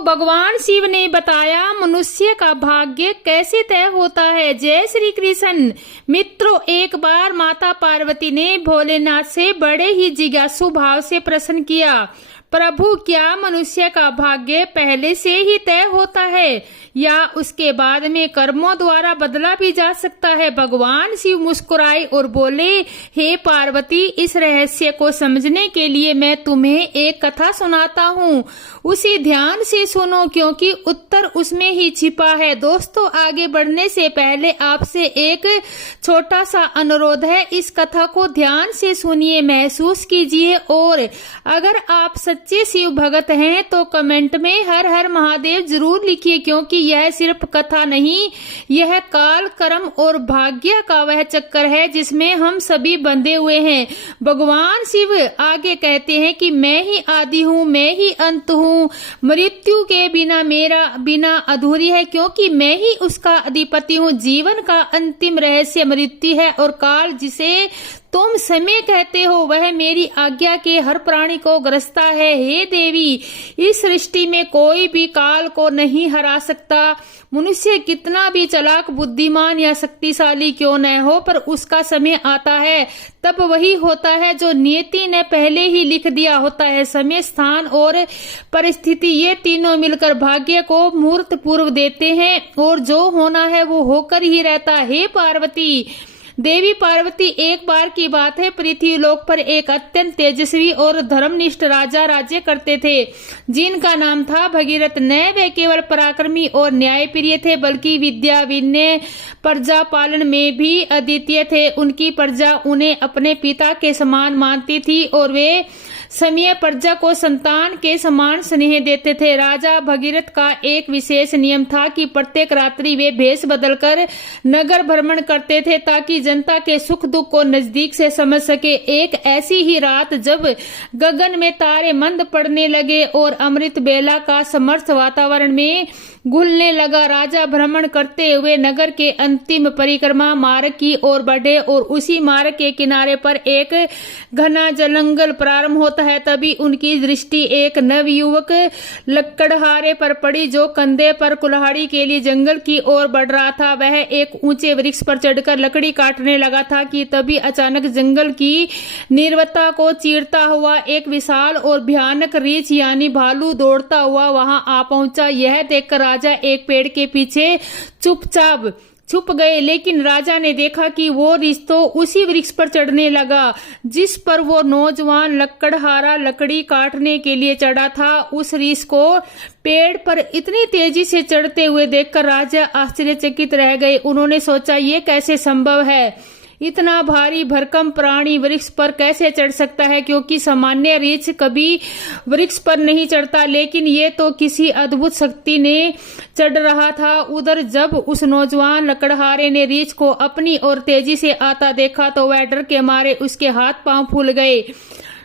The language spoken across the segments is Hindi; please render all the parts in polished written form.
भगवान शिव ने बताया मनुष्य का भाग्य कैसे तय होता है। जय श्री कृष्ण। मित्रों, एक बार माता पार्वती ने भोलेनाथ से बड़े ही जिज्ञासु भाव से प्रश्न किया, प्रभु, क्या मनुष्य का भाग्य पहले से ही तय होता है या उसके बाद में कर्मों द्वारा बदला भी जा सकता है। भगवान शिव मुस्कुराए और बोले, हे पार्वती, इस रहस्य को समझने के लिए मैं तुम्हें एक कथा सुनाता हूँ, उसे ध्यान से सुनो क्योंकि उत्तर उसमें ही छिपा है। दोस्तों, आगे बढ़ने से पहले आपसे एक छोटा सा अनुरोध है, इस कथा को ध्यान से सुनिए, महसूस कीजिए और अगर आप सच्चे शिव भगत हैं तो कमेंट में हर हर महादेव जरूर लिखिए, क्योंकि यह सिर्फ कथा नहीं, यह काल, कर्म और भाग्य का वह चक्कर है जिसमें हम सभी बंधे हुए हैं। भगवान शिव आगे कहते हैं कि मैं ही आदि हूँ, मैं ही अंत हूँ, मृत्यु के बिना अधूरी है क्योंकि मैं ही उसका अधिपति हूँ। जीवन का अंतिम रहस्य मृत्यु है और काल, जिसे तुम समय कहते हो, वह मेरी आज्ञा के हर प्राणी को ग्रसता है। हे देवी, इस सृष्टि में कोई भी काल को नहीं हरा सकता। मनुष्य कितना भी चालाक, बुद्धिमान या शक्तिशाली क्यों न हो, पर उसका समय आता है तब वही होता है जो नियति ने पहले ही लिख दिया होता है। समय, स्थान और परिस्थिति, ये तीनों मिलकर भाग्य को मुहूर्त पूर्व देते हैं और जो होना है वो होकर ही रहता है। हे पार्वती, देवी पार्वती, एक बार की बात है, पृथ्वी लोक पर एक अत्यंत तेजस्वी और धर्मनिष्ठ राजा राज्य करते थे जिनका नाम था भगीरथ। न वे केवल पराक्रमी और न्यायप्रिय थे बल्कि विद्या, विनय, प्रजा पालन में भी अद्वितीय थे। उनकी प्रजा उन्हें अपने पिता के समान मानती थी और वे समय प्रजा को संतान के समान स्नेह देते थे। राजा भगीरथ का एक विशेष नियम था कि प्रत्येक रात्रि वे भेष बदलकर नगर भ्रमण करते थे ताकि जनता के सुख दुख को नजदीक से समझ सके। एक ऐसी ही रात जब गगन में तारे मंद पड़ने लगे और अमृत बेला का समर्थ वातावरण में घुलने लगा, राजा भ्रमण करते हुए नगर के अंतिम परिक्रमा मार्ग की ओर बढ़े और उसी मार्ग के किनारे पर एक घना जंगल प्रारंभ होता है। तभी उनकी दृष्टि एक नवयुवक लकड़हारे पर पड़ी जो कंधे पर कुल्हाड़ी के लिए जंगल की ओर बढ़ रहा था। वह एक ऊंचे वृक्ष पर चढ़कर लकड़ी काटने लगा था कि तभी अचानक जंगल की निर्वता को चीरता हुआ एक विशाल और भयानक रीछ यानी भालू दौड़ता हुआ वहां आ पहुंचा। यह देखकर राजा एक पेड़ के पीछे चुपचाप छुप गए, लेकिन राजा ने देखा कि वो रीछ तो उसी वृक्ष पर चढ़ने लगा जिस पर वो नौजवान लकड़हारा लकड़ी काटने के लिए चढ़ा था। उस रीछ को पेड़ पर इतनी तेजी से चढ़ते हुए देखकर राजा आश्चर्यचकित रह गए। उन्होंने सोचा, ये कैसे संभव है, इतना भारी भरकम प्राणी वृक्ष पर कैसे चढ़ सकता है, क्योंकि सामान्य रीछ कभी वृक्ष पर नहीं चढ़ता, लेकिन ये तो किसी अद्भुत शक्ति ने चढ़ रहा था। उधर जब उस नौजवान लकड़हारे ने रीछ को अपनी ओर तेजी से आता देखा तो वह डर के मारे उसके हाथ पांव फूल गए।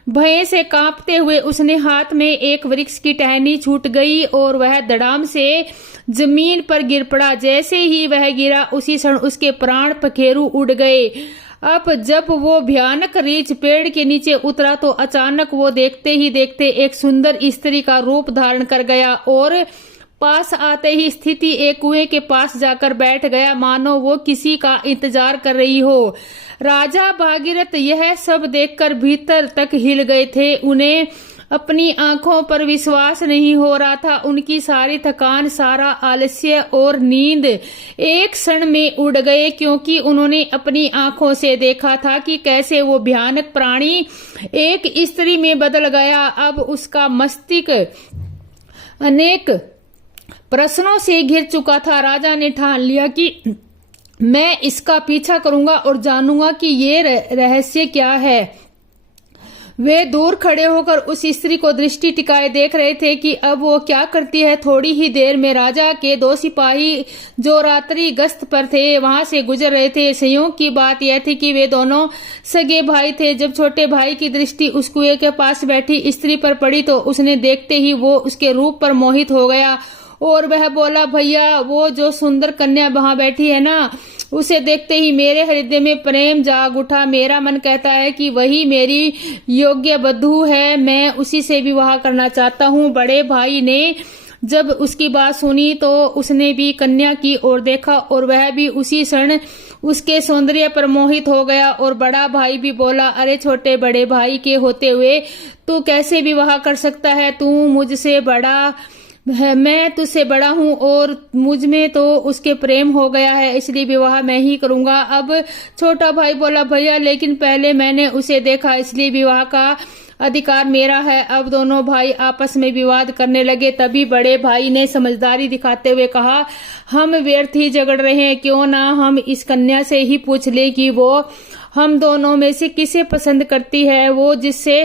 भय से कांपते हुए उसने हाथ में एक वृक्ष की टहनी छूट गई और वह धड़ाम से जमीन पर गिर पड़ा। जैसे ही वह गिरा उसी क्षण उसके प्राण पखेरु उड़ गए। अब जब वो भयानक रीछ पेड़ के नीचे उतरा तो अचानक वो देखते ही देखते एक सुंदर स्त्री का रूप धारण कर गया और पास आते ही स्थिति एक कुएं के पास जाकर बैठ गया, मानो वो किसी का इंतजार कर रही हो। राजा भागीरथ यह सब देखकर भीतर तक हिल गए थे। उन्हें अपनी आंखों पर विश्वास नहीं हो रहा था। उनकी सारी थकान, सारा आलस्य और नींद एक क्षण में उड़ गए, क्योंकि उन्होंने अपनी आंखों से देखा था कि कैसे वो भयानक प्राणी एक स्त्री में बदल गया। अब उसका मस्तिष्क अनेक प्रश्नों से घिर चुका था। राजा ने ठान लिया कि मैं इसका पीछा करूंगा और जानूंगा कि ये रहस्य क्या है। वे दूर खड़े होकर उस स्त्री को दृष्टि टिकाए देख रहे थे कि अब वो क्या करती है। थोड़ी ही देर में राजा के 2 सिपाही जो रात्रि गश्त पर थे वहां से गुजर रहे थे। संयोग की बात यह थी कि वे दोनों सगे भाई थे। जब छोटे भाई की दृष्टि उस कुएं के पास बैठी स्त्री पर पड़ी तो उसने देखते ही वो उसके रूप पर मोहित हो गया और वह बोला, भैया, वो जो सुंदर कन्या वहां बैठी है ना, उसे देखते ही मेरे हृदय में प्रेम जाग उठा। मेरा मन कहता है कि वही मेरी योग्य वधू है, मैं उसी से विवाह करना चाहता हूँ। बड़े भाई ने जब उसकी बात सुनी तो उसने भी कन्या की ओर देखा और वह भी उसी क्षण उसके सौंदर्य पर मोहित हो गया। और बड़ा भाई भी बोला, अरे छोटे बड़े भाई के होते हुए तू कैसे विवाह कर सकता है? तू मुझसे बड़ा है, मैं तुझसे बड़ा हूँ और मुझ में तो उसके प्रेम हो गया है, इसलिए विवाह मैं ही करूंगा। अब छोटा भाई बोला, भैया लेकिन पहले मैंने उसे देखा, इसलिए विवाह का अधिकार मेरा है। अब दोनों भाई आपस में विवाद करने लगे। तभी बड़े भाई ने समझदारी दिखाते हुए कहा, हम व्यर्थ ही झगड़ रहे हैं, क्यों ना हम इस कन्या से ही पूछ ले कि वो हम दोनों में से किसे पसंद करती है। वो जिससे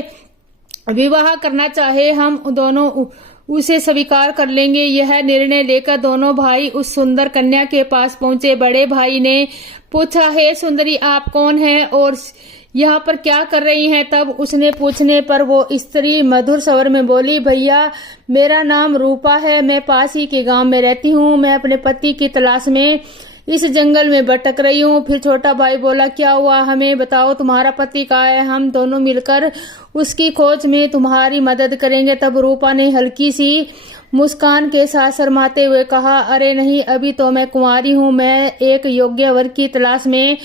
विवाह करना चाहे हम दोनों उसे स्वीकार कर लेंगे। यह निर्णय लेकर दोनों भाई उस सुंदर कन्या के पास पहुंचे। बड़े भाई ने पूछा, हे सुंदरी, आप कौन हैं और यहाँ पर क्या कर रही हैं? तब उसने पूछने पर वो स्त्री मधुर स्वर में बोली, भैया मेरा नाम रूपा है, मैं पास ही के गांव में रहती हूँ, मैं अपने पति की तलाश में इस जंगल में भटक रही हूँ। फिर छोटा भाई बोला, क्या हुआ, हमें बताओ, तुम्हारा पति कहाँ है? हम दोनों मिलकर उसकी खोज में तुम्हारी मदद करेंगे। तब रूपा ने हल्की सी मुस्कान के साथ शर्माते हुए कहा, अरे नहीं, अभी तो मैं कुंवारी हूँ, मैं एक योग्य वर की तलाश में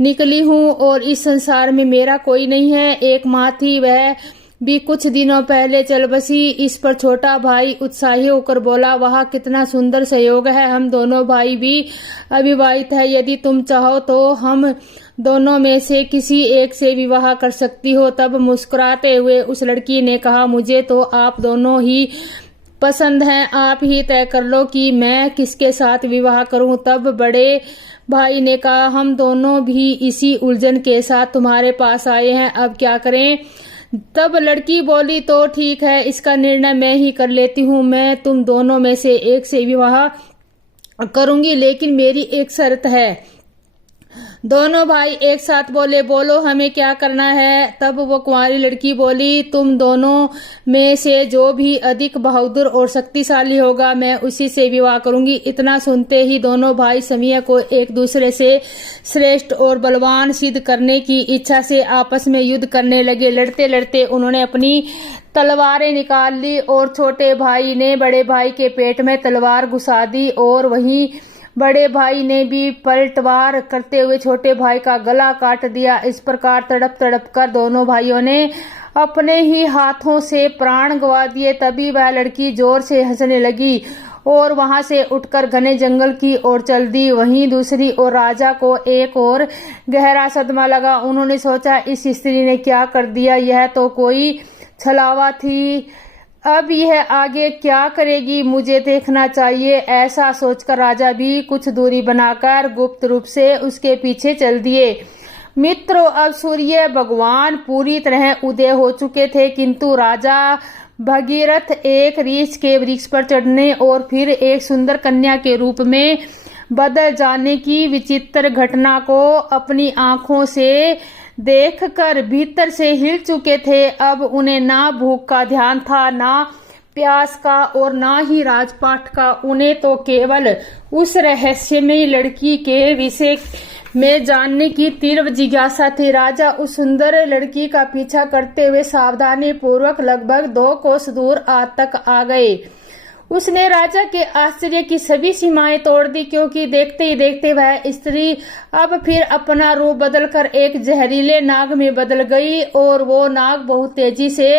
निकली हूँ और इस संसार में मेरा कोई नहीं है। एक माँ थी, वह भी कुछ दिनों पहले चल बसी। इस पर छोटा भाई उत्साही होकर बोला, वाह कितना सुंदर संयोग है, हम दोनों भाई भी अविवाहित है, यदि तुम चाहो तो हम दोनों में से किसी एक से विवाह कर सकती हो। तब मुस्कुराते हुए उस लड़की ने कहा, मुझे तो आप दोनों ही पसंद हैं, आप ही तय कर लो कि मैं किसके साथ विवाह करूं। तब बड़े भाई ने कहा, हम दोनों भी इसी उलझन के साथ तुम्हारे पास आए हैं, अब क्या करें? तब लड़की बोली, तो ठीक है, इसका निर्णय मैं ही कर लेती हूँ, मैं तुम दोनों में से एक से विवाह करूंगी, लेकिन मेरी एक शर्त है। दोनों भाई एक साथ बोले, बोलो हमें क्या करना है? तब वो कुंवारी लड़की बोली, तुम दोनों में से जो भी अधिक बहादुर और शक्तिशाली होगा मैं उसी से विवाह करूंगी। इतना सुनते ही दोनों भाई समय को एक दूसरे से श्रेष्ठ और बलवान सिद्ध करने की इच्छा से आपस में युद्ध करने लगे। लड़ते लड़ते उन्होंने अपनी तलवारें निकाल ली और छोटे भाई ने बड़े भाई के पेट में तलवार घुसा दी और वहीं बड़े भाई ने भी पलटवार करते हुए छोटे भाई का गला काट दिया। इस प्रकार तड़प तड़प कर दोनों भाइयों ने अपने ही हाथों से प्राण गंवा दिए। तभी वह लड़की जोर से हंसने लगी और वहां से उठकर घने जंगल की ओर चल दी। वहीं दूसरी ओर राजा को एक और गहरा सदमा लगा। उन्होंने सोचा, इस स्त्री ने क्या कर दिया, यह तो कोई छलावा थी, अब यह आगे क्या करेगी, मुझे देखना चाहिए। ऐसा सोचकर राजा भी कुछ दूरी बनाकर गुप्त रूप से उसके पीछे चल दिए। मित्रों, अब सूर्य भगवान पूरी तरह उदय हो चुके थे, किंतु राजा भगीरथ एक रीछ के वृक्ष पर चढ़ने और फिर एक सुंदर कन्या के रूप में बदल जाने की विचित्र घटना को अपनी आंखों से देखकर भीतर से हिल चुके थे। अब उन्हें ना भूख का ध्यान था, ना प्यास का और ना ही राजपाट का। उन्हें तो केवल उस रहस्यमयी लड़की के विषय में जानने की तीव्र जिज्ञासा थी। राजा उस सुंदर लड़की का पीछा करते हुए सावधानी पूर्वक लगभग 2 कोस दूर तक आ गए। उसने राजा के आश्चर्य की सभी सीमाएं तोड़ दी, क्योंकि देखते ही देखते वह स्त्री अब फिर अपना रूप बदलकर एक जहरीले नाग में बदल गई और वो नाग बहुत तेजी से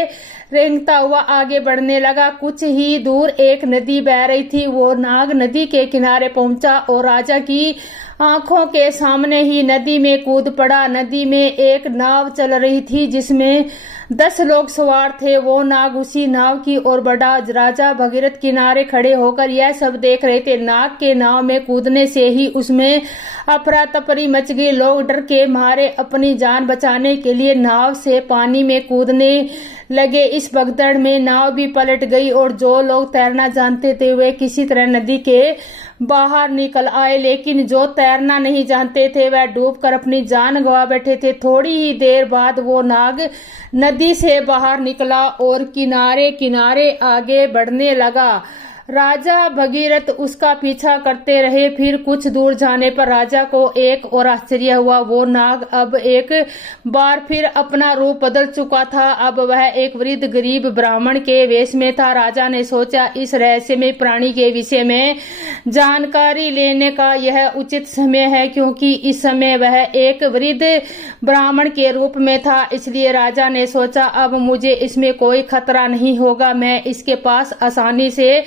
रेंगता हुआ आगे बढ़ने लगा। कुछ ही दूर एक नदी बह रही थी। वो नाग नदी के किनारे पहुंचा और राजा की आंखों के सामने ही नदी में कूद पड़ा। नदी में एक नाव चल रही थी जिसमें 10 लोग सवार थे। वो नाग उसी नाव की ओर बढ़ा। राजा भगीरथ किनारे खड़े होकर यह सब देख रहे थे। नाग के नाव में कूदने से ही उसमें अफरा तफरी मच गई। लोग डर के मारे अपनी जान बचाने के लिए नाव से पानी में कूदने लगे। इस भगदड़ में नाव भी पलट गई और जो लोग तैरना जानते थे वे किसी तरह नदी के बाहर निकल आए, लेकिन जो तैरना नहीं जानते थे वह डूबकर अपनी जान गंवा बैठे थे। थोड़ी ही देर बाद वो नाग नदी से बाहर निकला और किनारे किनारे आगे बढ़ने लगा। राजा भगीरथ उसका पीछा करते रहे। फिर कुछ दूर जाने पर राजा को एक और आश्चर्य हुआ। वो नाग अब एक बार फिर अपना रूप बदल चुका था। अब वह एक वृद्ध गरीब ब्राह्मण के वेश में था। राजा ने सोचा, इस रहस्यमय प्राणी के विषय में जानकारी लेने का यह उचित समय है, क्योंकि इस समय वह एक वृद्ध ब्राह्मण के रूप में था। इसलिए राजा ने सोचा, अब मुझे इसमें कोई खतरा नहीं होगा, मैं इसके पास आसानी से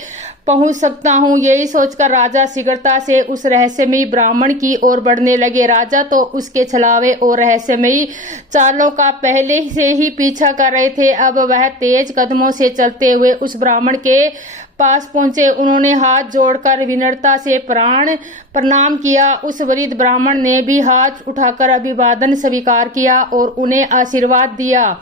पहुंच सकता हूं। यही सोचकर राजा शीघ्रता से उस रहस्यमयी ब्राह्मण की ओर बढ़ने लगे। राजा तो उसके छलावे और रहस्यमयी चालों का पहले से ही पीछा कर रहे थे। अब वह तेज कदमों से चलते हुए उस ब्राह्मण के पास पहुंचे। उन्होंने हाथ जोड़कर विनम्रता से प्रणाम किया। उस वृद्ध ब्राह्मण ने भी हाथ उठाकर अभिवादन स्वीकार किया और उन्हें आशीर्वाद दिया।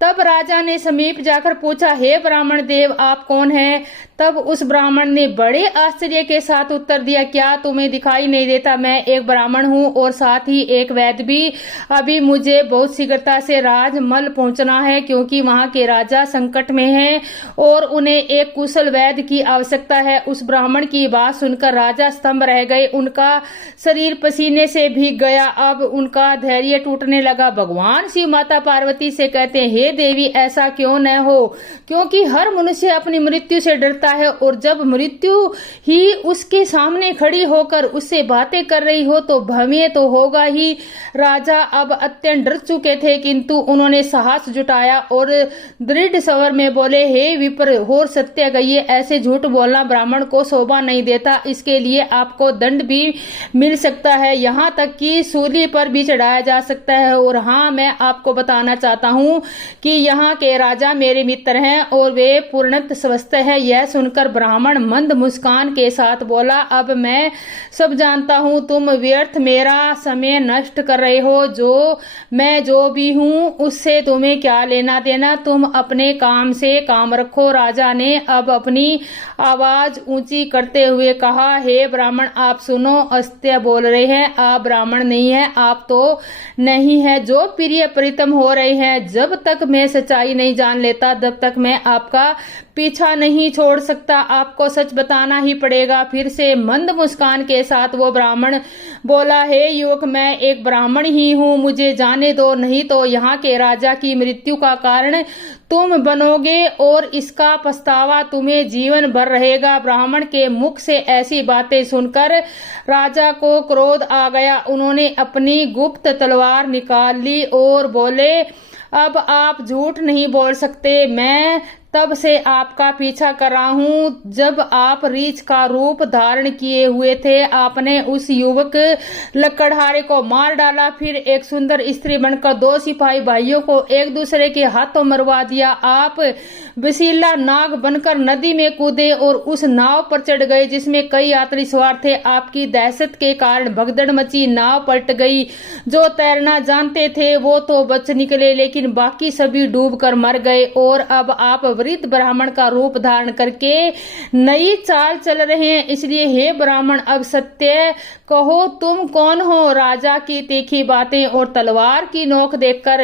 तब राजा ने समीप जाकर पूछा, हे ब्राह्मण देव, आप कौन हैं? तब उस ब्राह्मण ने बड़े आश्चर्य के साथ उत्तर दिया, क्या तुम्हें दिखाई नहीं देता? मैं एक ब्राह्मण हूँ और साथ ही एक वैद्य भी। अभी मुझे बहुत शीघ्रता से राजमहल पहुंचना है, क्योंकि वहाँ के राजा संकट में हैं और उन्हें एक कुशल वैद्य की आवश्यकता है। उस ब्राह्मण की बात सुनकर राजा स्तंभ रह गए। उनका शरीर पसीने से भीग गया। अब उनका धैर्य टूटने लगा। भगवान शिव माता पार्वती से कहते हैं, हे देवी, ऐसा क्यों न हो, क्योंकि हर मनुष्य अपनी मृत्यु से डरता है, और जब मृत्यु ही उसके सामने खड़ी होकर उससे बातें कर रही हो तो भय तो होगा ही। राजा अब अत्यंत डर चुके थे, किंतु उन्होंने साहस जुटाया और दृढ़ स्वर में बोले, हे विप्र, हो सत्य कहिए, ऐसे झूठ बोलना ब्राह्मण को शोभा नहीं देता। इसके लिए आपको दंड भी मिल सकता है, यहाँ तक कि सूली पर भी चढ़ाया जा सकता है। और हाँ, मैं आपको बताना चाहता हूँ कि यहाँ के राजा मेरे मित्र हैं और वे पूर्णतः स्वस्थ हैं। यह सुनकर ब्राह्मण मंद मुस्कान के साथ बोला, अब मैं सब जानता हूँ, तुम व्यर्थ मेरा समय नष्ट कर रहे हो। मैं जो भी हूँ उससे तुम्हें क्या लेना देना, तुम अपने काम से काम रखो। राजा ने अब अपनी आवाज ऊंची करते हुए कहा, हे ब्राह्मण, आप सुनो, अस्त्य बोल रहे हैं, आप ब्राह्मण नहीं है, आप तो नहीं है जो प्रिय प्रीतम हो रहे हैं। जब तक मैं सच्चाई नहीं जान लेता तब तक मैं आपका पीछा नहीं छोड़ सकता, आपको सच बताना ही पड़ेगा। फिर से मंद मुस्कान के साथ वो ब्राह्मण बोला, हे युवक, मैं एक ब्राह्मण ही हूँ, मुझे जाने दो, नहीं तो यहाँ के राजा की मृत्यु का कारण तुम बनोगे और इसका पछतावा तुम्हें जीवन भर रहेगा। ब्राह्मण के मुख से ऐसी बातें सुनकर राजा को क्रोध आ गया। उन्होंने अपनी गुप्त तलवार निकाल ली और बोले, अब आप झूठ नहीं बोल सकते, मैं तब से आपका पीछा कर रहा हूँ। जब आप रीछ का रूप धारण किए हुए थे, आपने उस युवक लकड़हारे को मार डाला, फिर एक सुंदर स्त्री बनकर दो सिपाही भाइयों को एक दूसरे के हाथों मरवा दिया। आप विशीला नाग बनकर नदी में कूदे और उस नाव पर चढ़ गए जिसमें कई यात्री सवार थे। आपकी दहशत के कारण भगदड़ मची, नाव पलट गई। जो तैरना जानते थे वो तो बच निकले, लेकिन बाकी सभी डूबकर मर गए। और अब आप वृद्ध ब्राह्मण का रूप धारण करके नई चाल चल रहे हैं। इसलिए हे ब्राह्मण, अब सत्य कहो, तुम कौन हो? राजा की तीखी बातें और तलवार की नोक देखकर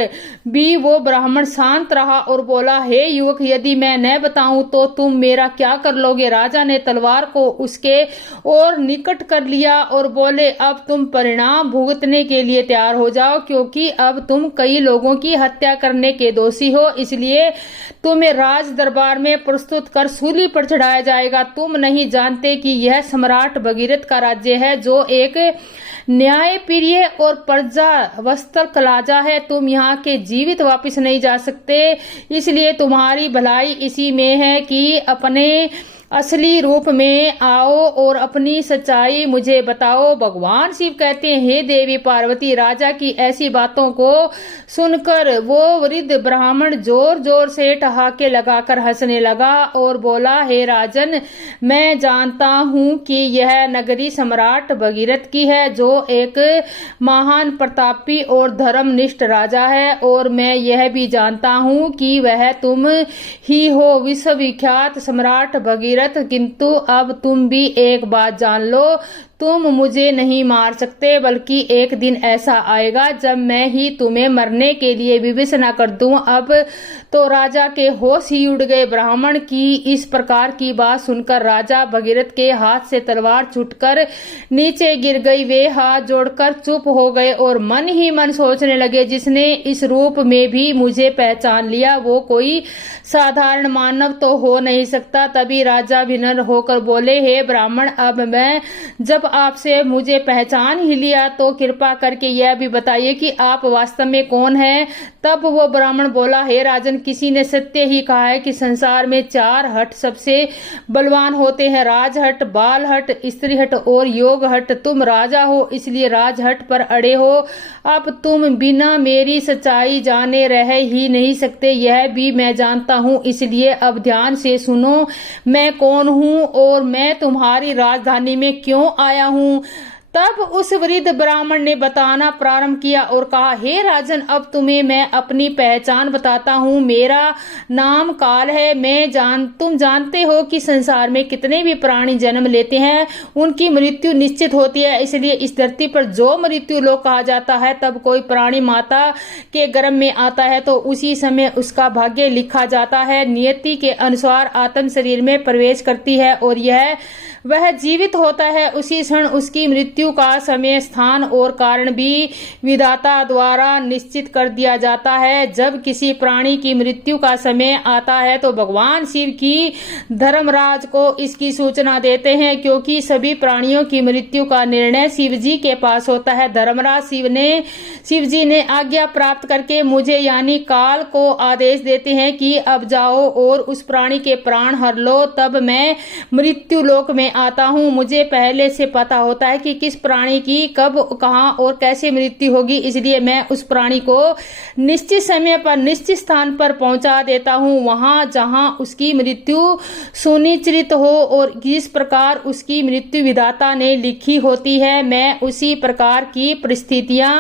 भी वो ब्राह्मण शांत रहा और बोला, हे युवक, यदि मैं न बताऊं तो तुम मेरा क्या कर लोगे? राजा ने तलवार को उसके और निकट कर लिया और बोले, अब तुम परिणाम भुगतने के लिए तैयार हो जाओ, क्योंकि अब तुम कई लोगों की हत्या करने के दोषी हो। इसलिए तुम्हें राज दरबार में प्रस्तुत कर सूली पर चढ़ाया जाएगा। तुम नहीं जानते कि यह सम्राट भगीरथ का राज्य है, जो एक न्याय प्रिय और प्रजा वस्त्र कलाजा है। तुम यहाँ के जीवित वापस नहीं जा सकते, इसलिए तुम्हारी भलाई इसी में है कि अपने असली रूप में आओ और अपनी सच्चाई मुझे बताओ। भगवान शिव कहते हैं, हे देवी पार्वती, राजा की ऐसी बातों को सुनकर वो वृद्ध ब्राह्मण जोर जोर से ठहाके लगाकर हंसने लगा और बोला, हे राजन, मैं जानता हूँ कि यह नगरी सम्राट भगीरथ की है, जो एक महान प्रतापी और धर्मनिष्ठ राजा है, और मैं यह भी जानता हूँ कि वह तुम ही हो, विश्वविख्यात सम्राट भगीरथ। किंतु अब तुम भी एक बात जान लो, तुम मुझे नहीं मार सकते, बल्कि एक दिन ऐसा आएगा जब मैं ही तुम्हें मरने के लिए विवश कर दूं। अब तो राजा के होश ही उड़ गए। ब्राह्मण की इस प्रकार की बात सुनकर राजा भगीरथ के हाथ से तलवार छूटकर नीचे गिर गई। वे हाथ जोड़कर चुप हो गए और मन ही मन सोचने लगे, जिसने इस रूप में भी मुझे पहचान लिया वो कोई साधारण मानव तो हो नहीं सकता। तभी राजा विनम्र होकर बोले, हे ब्राह्मण, अब मैं जब आपसे मुझे पहचान ही लिया तो कृपा करके यह भी बताइए कि आप वास्तव में कौन हैं। तब वो ब्राह्मण बोला, हे राजन, किसी ने सत्य ही कहा है कि संसार में 4 हट सबसे बलवान होते हैं, राजहट, बाल हट, स्त्री हट और योग हट। तुम राजा हो इसलिए राजहट पर अड़े हो। अब तुम बिना मेरी सच्चाई जाने रह ही नहीं सकते, यह भी मैं जानता हूँ। इसलिए अब ध्यान से सुनो, मैं कौन हूँ और मैं तुम्हारी राजधानी में क्यों आया हूँ। तब उस वृद्ध ब्राह्मण ने बताना प्रारंभ किया और कहा, हे राजन, अब तुम्हें मैं अपनी पहचान बताता हूँ। मेरा नाम काल है। तुम जानते हो कि संसार में कितने भी प्राणी जन्म लेते हैं उनकी मृत्यु निश्चित होती है। इसलिए इस धरती पर जो मृत्यु लोक कहा जाता है, तब कोई प्राणी माता के गर्भ में आता है तो उसी समय उसका भाग्य लिखा जाता है। नियति के अनुसार आत्मा शरीर में प्रवेश करती है और वह जीवित होता है। उसी क्षण उसकी मृत्यु का समय, स्थान और कारण भी विधाता द्वारा निश्चित कर दिया जाता है। जब किसी प्राणी की मृत्यु का समय आता है तो भगवान शिव की धर्मराज को इसकी सूचना देते हैं, क्योंकि सभी प्राणियों की मृत्यु का निर्णय शिव जी के पास होता है। धर्मराज शिव जी ने आज्ञा प्राप्त करके मुझे यानी काल को आदेश देते हैं कि अब जाओ और उस प्राणी के प्राण हर लो। तब मैं मृत्यु लोक में आता हूँ। मुझे पहले से पता होता है कि किस प्राणी की कब, कहाँ और कैसे मृत्यु होगी, इसलिए मैं उस प्राणी को निश्चित समय पर निश्चित स्थान पर पहुंचा देता हूँ, वहां जहां उसकी मृत्यु सुनिश्चित हो और जिस प्रकार उसकी मृत्यु विधाता ने लिखी होती है, मैं उसी प्रकार की परिस्थितियां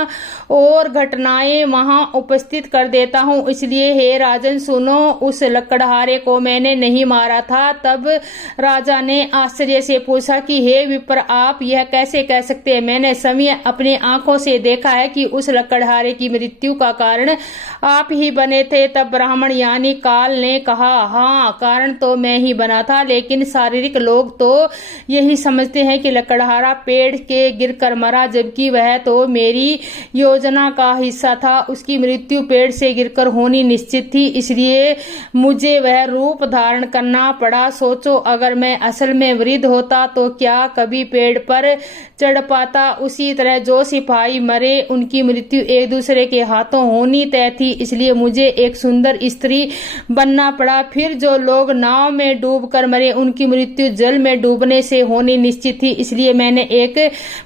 और घटनाएं वहां उपस्थित कर देता हूँ। इसलिए हे राजन सुनो, उस लकड़हारे को मैंने नहीं मारा था। तब राजा ने आश्चर्य से पूछा कि हे विप्र, आप यह कैसे कह सकते हैं। मैंने समय अपने आंखों से देखा है कि उस लकड़हारे की मृत्यु का कारण आप ही बने थे। तब ब्राह्मण यानी काल ने कहा, हाँ, कारण तो मैं ही बना था, लेकिन शारीरिक लोग तो यही समझते हैं कि लकड़हारा पेड़ के गिरकर मरा, जबकि वह तो मेरी योजना का हिस्सा था। उसकी मृत्यु पेड़ से गिरकर होनी निश्चित थी, इसलिए मुझे वह रूप धारण करना पड़ा। सोचो, अगर मैं असल में वृद्ध होता तो क्या कभी पेड़ पर चढ़ पाता। उसी तरह जो सिपाही मरे उनकी मृत्यु एक दूसरे के हाथों होनी तय थी, इसलिए मुझे एक सुंदर स्त्री बनना पड़ा। फिर जो लोग नाव में डूबकर मरे उनकी मृत्यु जल में डूबने से होनी निश्चित थी, इसलिए मैंने एक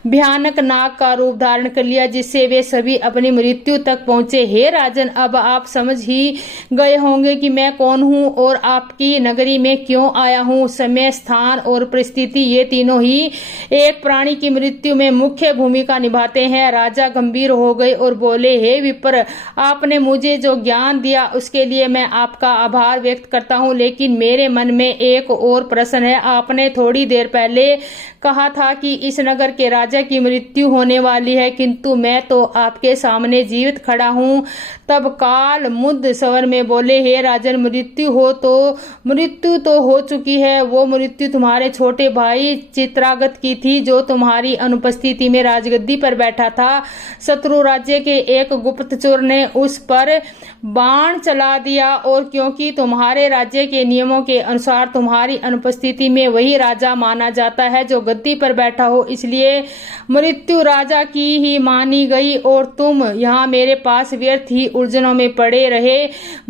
भयानक नाग का रूप धारण कर लिया, जिससे वे सभी अपनी मृत्यु तक पहुंचे। हे राजन, अब आप समझ ही गए होंगे कि मैं कौन हूँ और आपकी नगरी में क्यों आया हूँ। समय, स्थान और परिस्थिति, ये तीनों ही एक प्राणी की मृत्यु में मुख्य भूमिका निभाते हैं। राजा गंभीर हो गए और बोले, हे विप्र, आपने मुझे जो ज्ञान दिया उसके लिए मैं आपका आभार व्यक्त करता हूँ, लेकिन मेरे मन में एक और प्रश्न है। आपने थोड़ी देर पहले कहा था कि इस नगर के राजा की मृत्यु होने वाली है, किंतु मैं तो आपके सामने जीवित खड़ा हूँ। तब काल मुद्द स्वर में बोले, हे राजन, मृत्यु तो हो चुकी है। वो मृत्यु तुम्हारे छोटे भाई चित्रागत की थी, जो तुम्हारी अनुपस्थिति में राजगद्दी पर बैठा था। शत्रु राज्य के एक गुप्तचर ने उस पर बाण चला दिया, और क्योंकि तुम्हारे राज्य के नियमों के अनुसार तुम्हारी अनुपस्थिति में वही राजा माना जाता है जो गद्दी पर बैठा हो, इसलिए मृत्यु राजा की ही मानी गई और तुम यहाँ मेरे पास व्यर्थ ही उलझनों में पड़े रहे।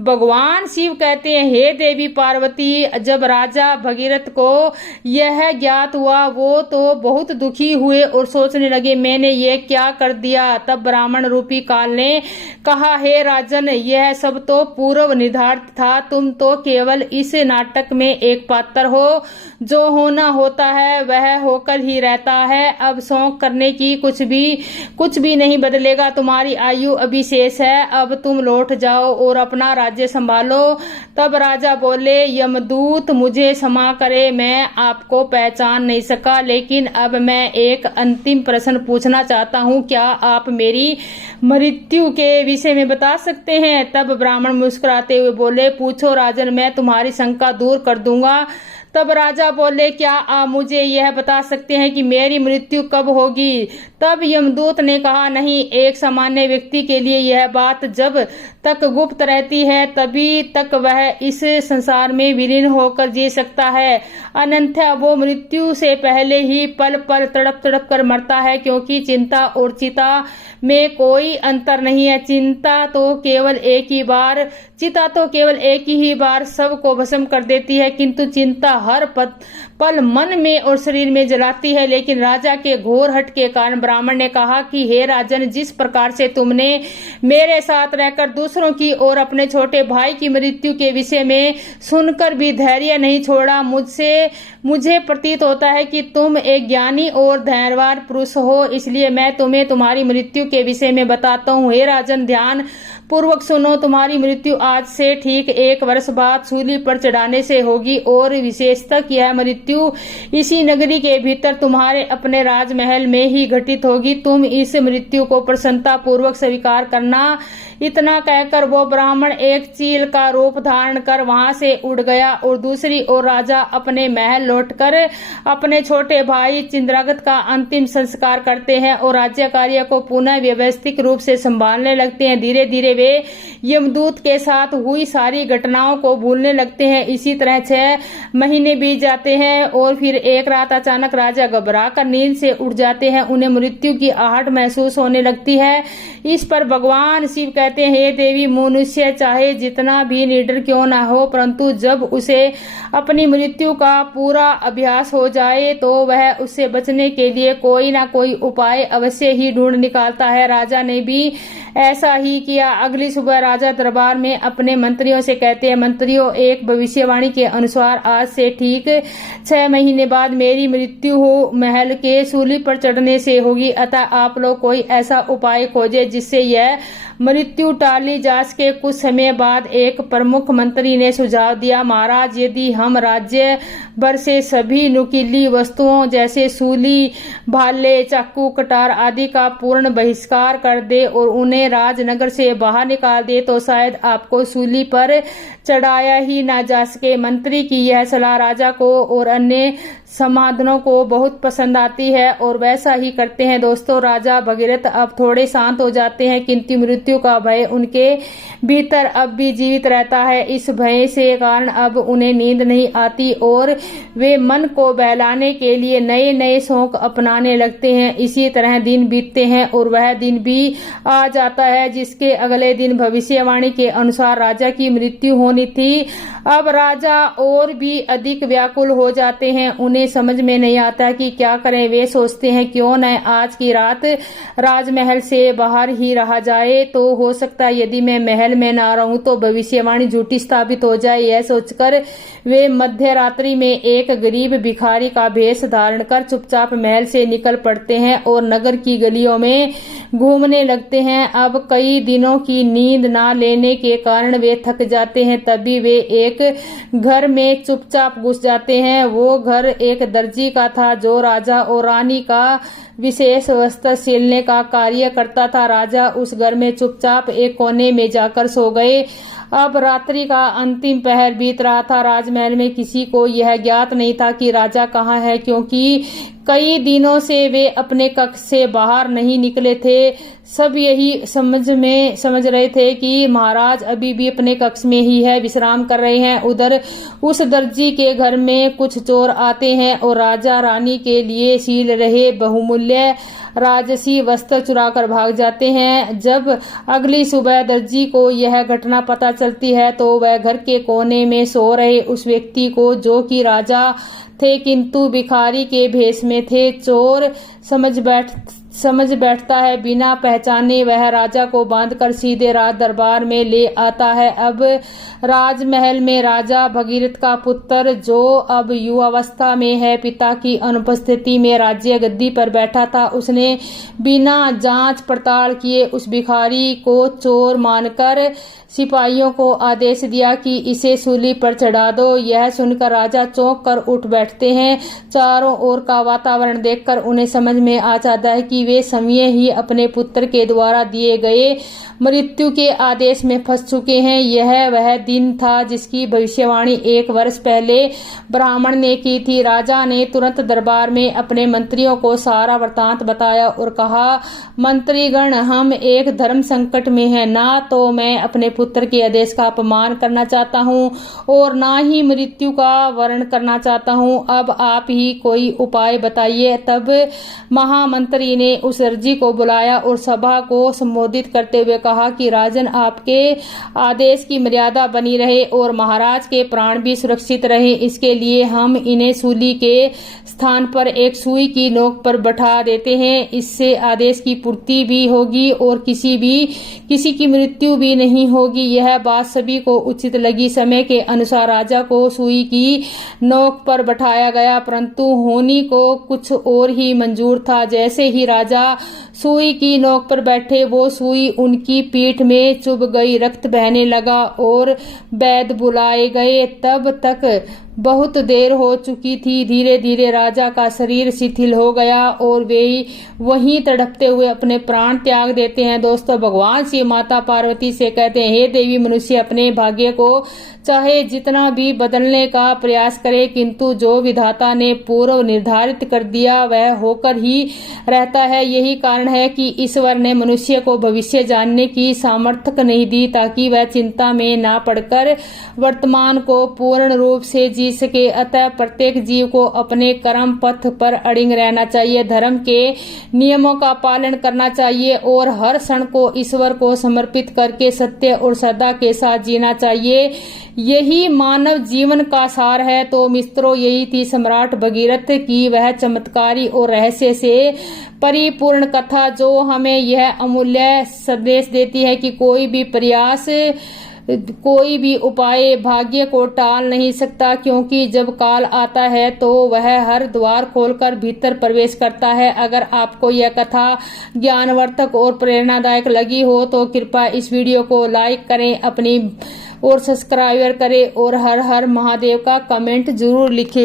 भगवान शिव कहते हैं, हे देवी पार्वती, जब राजा भगीरथ को यह ज्ञात हुआ वो तो बहुत दुखी हुए और सोचने लगे, मैंने ये क्या कर दिया। तब ब्राह्मण रूपी काल ने कहा, हे राजन, यह सब तो पूर्व निर्धारित था। तुम तो केवल इस नाटक में एक पात्र हो। जो होना होता है वह होकर ही रहता है। अब शौक करने की कुछ भी नहीं बदलेगा। तुम्हारी आयु अभी शेष है। अब तुम लौट जाओ और अपना राज्य संभालो। तब राजा बोले, यमदूत मुझे क्षमा करे, मैं आपको पहचान नहीं सका, लेकिन अब मैं एक अंतिम प्रश्न पूछना चाहता हूँ, क्या आप मेरी मृत्यु के विषय में बता सकते हैं? तब ब्राह्मण मुस्कुराते हुए बोले, पूछो राजन, मैं तुम्हारी शंका दूर कर दूंगा। तब राजा बोले, क्या आप मुझे यह बता सकते हैं कि मेरी मृत्यु कब होगी? तब यमदूत ने कहा, नहीं, एक सामान्य व्यक्ति के लिए यह बात जब तक गुप्त रहती है तभी तक वह इस संसार में विलीन होकर जी सकता है, अन्यथा वो मृत्यु से पहले ही पल पल तड़प तड़प कर मरता है, क्योंकि चिंता और चिता में कोई अंतर नहीं है। चिता तो केवल एक ही बार सबको भस्म कर देती है, किंतु चिंता हर पल मन में और शरीर में जलाती है। लेकिन राजा के घोर हट के कारण ब्राह्मण ने कहा कि हे राजन, जिस प्रकार से तुमने मेरे साथ रहकर दूसरों की और अपने छोटे भाई की मृत्यु के विषय में सुनकर भी धैर्य नहीं छोड़ा, मुझे प्रतीत होता है कि तुम एक ज्ञानी और धैर्यवान पुरुष हो, इसलिए मैं तुम्हें तुम्हारी मृत्यु के विषय में बताता हूँ। हे राजन, ध्यान पूर्वक सुनो, तुम्हारी मृत्यु आज से ठीक 1 वर्ष बाद सूली पर चढ़ाने से होगी, और विशेषतः यह मृत्यु इसी नगरी के भीतर तुम्हारे अपने राजमहल में ही घटित होगी। तुम इस मृत्यु को प्रसन्नता पूर्वक स्वीकार करना। इतना कहकर वो ब्राह्मण एक चील का रूप धारण कर वहां से उड़ गया, और दूसरी ओर राजा अपने महल लौटकर अपने छोटे भाई चिंद्रागत का अंतिम संस्कार करते हैं और राज्य कार्य को पुनः व्यवस्थित रूप से संभालने लगते हैं। धीरे धीरे वे यमदूत के साथ हुई सारी घटनाओं को भूलने लगते हैं। इसी तरह 6 महीने बीत जाते हैं और फिर एक रात अचानक राजा घबरा कर नींद से उठ जाते हैं। उन्हें मृत्यु की आहट महसूस होने लगती है। इस पर भगवान शिव कहते हैं, हे देवी, मनुष्य चाहे जितना भी निडर क्यों ना हो, परंतु जब उसे अपनी मृत्यु का पूरा अभ्यास हो जाए तो वह उससे बचने के लिए कोई ना कोई उपाय अवश्य ही ढूंढ निकालता है। राजा ने भी ऐसा ही किया। अगली सुबह राजा दरबार में अपने मंत्रियों से कहते हैं, मंत्रियों, एक भविष्यवाणी के अनुसार आज से ठीक 6 महीने बाद मेरी मृत्यु हो महल के सूली पर चढ़ने से होगी, अतः आप लोग कोई ऐसा उपाय खोजे जिससे यह मृत्यु टाली जा सके। कुछ समय बाद एक प्रमुख मंत्री ने सुझाव दिया, महाराज, यदि हम राज्य भर से सभी नुकीली वस्तुओं जैसे सूली, भाले, चाकू, कटार आदि का पूर्ण बहिष्कार कर दे और उन्हें राजनगर से बाहर निकाल दे तो शायद आपको सूली पर चढ़ाया ही ना जा सके। मंत्री की यह सलाह राजा को और अन्य समाधानों को बहुत पसंद आती है और वैसा ही करते हैं। दोस्तों, राजा भगीरथ अब थोड़े शांत हो जाते हैं, किंतु मृत्यु का भय उनके भीतर अब भी जीवित रहता है। इस भय से कारण अब उन्हें नींद नहीं आती और वे मन को बहलाने के लिए नए नए शौक अपनाने लगते हैं। इसी तरह दिन बीतते हैं और वह दिन भी आ जाता है जिसके अगले दिन भविष्यवाणी के अनुसार राजा की मृत्यु होनी थी। अब राजा और भी अधिक व्याकुल हो जाते हैं। उन्हें समझ में नहीं आता कि क्या करें। वे सोचते हैं, क्यों न आज की रात राजमहल से बाहर ही रहा जाए, तो हो सकता है यदि मैं महल में ना रहूं तो भविष्यवाणी झूठी साबित हो जाए। यह सोचकर वे मध्य रात्रि में एक गरीब भिखारी का भेष धारण कर चुपचाप महल से निकल पड़ते हैं और नगर की गलियों में घूमने लगते हैं। अब कई दिनों की नींद ना लेने के कारण वे थक जाते हैं। तभी वे एक घर में चुपचाप घुस जाते हैं। वो घर एक दर्जी का था जो राजा और रानी का विशेष वस्त्र सिलने का कार्य करता था। राजा उस घर में चुपचाप एक कोने में जाकर सो गए। अब रात्रि का अंतिम पहर बीत रहा था। राजमहल में किसी को यह ज्ञात नहीं था कि राजा कहाँ है, क्योंकि कई दिनों से वे अपने कक्ष से बाहर नहीं निकले थे। सब यही समझ रहे थे कि महाराज अभी भी अपने कक्ष में ही है, विश्राम कर रहे हैं। उधर उस दर्जी के घर में कुछ चोर आते हैं और राजा रानी के लिए सील रहे बहुमूल्य राजसी वस्त्र चुरा कर भाग जाते हैं। जब अगली सुबह दर्जी को यह घटना पता चलती है तो वह घर के कोने में सो रहे उस व्यक्ति को, जो कि राजा थे किंतु भिखारी के भेष में थे, चोर समझ बैठता है। बिना पहचाने वह राजा को बांधकर सीधे राज दरबार में ले आता है। अब राजमहल में राजा भगीरथ का पुत्र, जो अब युवावस्था में है, पिता की अनुपस्थिति में राज्य गद्दी पर बैठा था। उसने बिना जांच पड़ताल किए उस भिखारी को चोर मानकर सिपाहियों को आदेश दिया कि इसे सूली पर चढ़ा दो। यह सुनकर राजा चौंक कर उठ बैठते हैं। चारों ओर का वातावरण देखकर उन्हें समझ में आ जाता है कि वे स्वयं ही अपने पुत्र के द्वारा दिए गए मृत्यु के आदेश में फंस चुके हैं। यह वह दिन था जिसकी भविष्यवाणी 1 वर्ष पहले ब्राह्मण ने की थी। राजा ने तुरंत दरबार में अपने मंत्रियों को सारा वृतांत बताया और कहा, मंत्रीगण, हम एक धर्म संकट में हैं। ना तो मैं अपने पुत्र के आदेश का अपमान करना चाहता हूँ और ना ही मृत्यु का वर्ण करना चाहता हूँ। अब आप ही कोई उपाय बताइए। तब महामंत्री ने उस अर्जी को बुलाया और सभा को संबोधित करते हुए कहा कि राजन, आपके आदेश की मर्यादा बनी रहे और महाराज के प्राण भी सुरक्षित रहे, इसके लिए हम इन्हें सूली के स्थान पर एक सुई की नोक पर बैठा देते हैं। इससे आदेश की पूर्ति भी होगी और किसी की मृत्यु भी नहीं होगी। यह बात सभी को उचित लगी। समय के अनुसार राजा को सुई की नोक पर बैठाया गया, परंतु होनी को कुछ और ही मंजूर था। जैसे ही राजा सुई की नोक पर बैठे, वो सुई उनकी पीठ में चुभ गई। रक्त बहने लगा और वैद्य बुलाए गए। तब तक बहुत देर हो चुकी थी। धीरे धीरे राजा का शरीर शिथिल हो गया और वे वहीं तड़पते हुए अपने प्राण त्याग देते हैं। दोस्तों, भगवान शिव माता पार्वती से कहते हैं, हे देवी, मनुष्य अपने भाग्य को चाहे जितना भी बदलने का प्रयास करे, किंतु जो विधाता ने पूर्व निर्धारित कर दिया वह होकर ही रहता है। यही कारण है कि ईश्वर ने मनुष्य को भविष्य जानने की सामर्थ्य नहीं दी, ताकि वह चिंता में ना पड़कर वर्तमान को पूर्ण रूप से जी सके। अतः प्रत्येक जीव को अपने कर्म पथ पर अड़िग रहना चाहिए, धर्म के नियमों का पालन करना चाहिए और हर क्षण को ईश्वर को समर्पित करके सत्य और श्रद्धा के साथ जीना चाहिए। यही मानव जीवन का सार है। तो मित्रों, यही थी सम्राट भगीरथ की वह चमत्कारी और रहस्य से परिपूर्ण कथा, जो हमें यह अमूल्य संदेश देती है कि कोई भी प्रयास, कोई भी उपाय भाग्य को टाल नहीं सकता, क्योंकि जब काल आता है तो वह हर द्वार खोलकर भीतर प्रवेश करता है। अगर आपको यह कथा ज्ञानवर्धक और प्रेरणादायक लगी हो तो कृपया इस वीडियो को लाइक करें, अपनी और सब्सक्राइब करें और हर हर महादेव का कमेंट जरूर लिखें।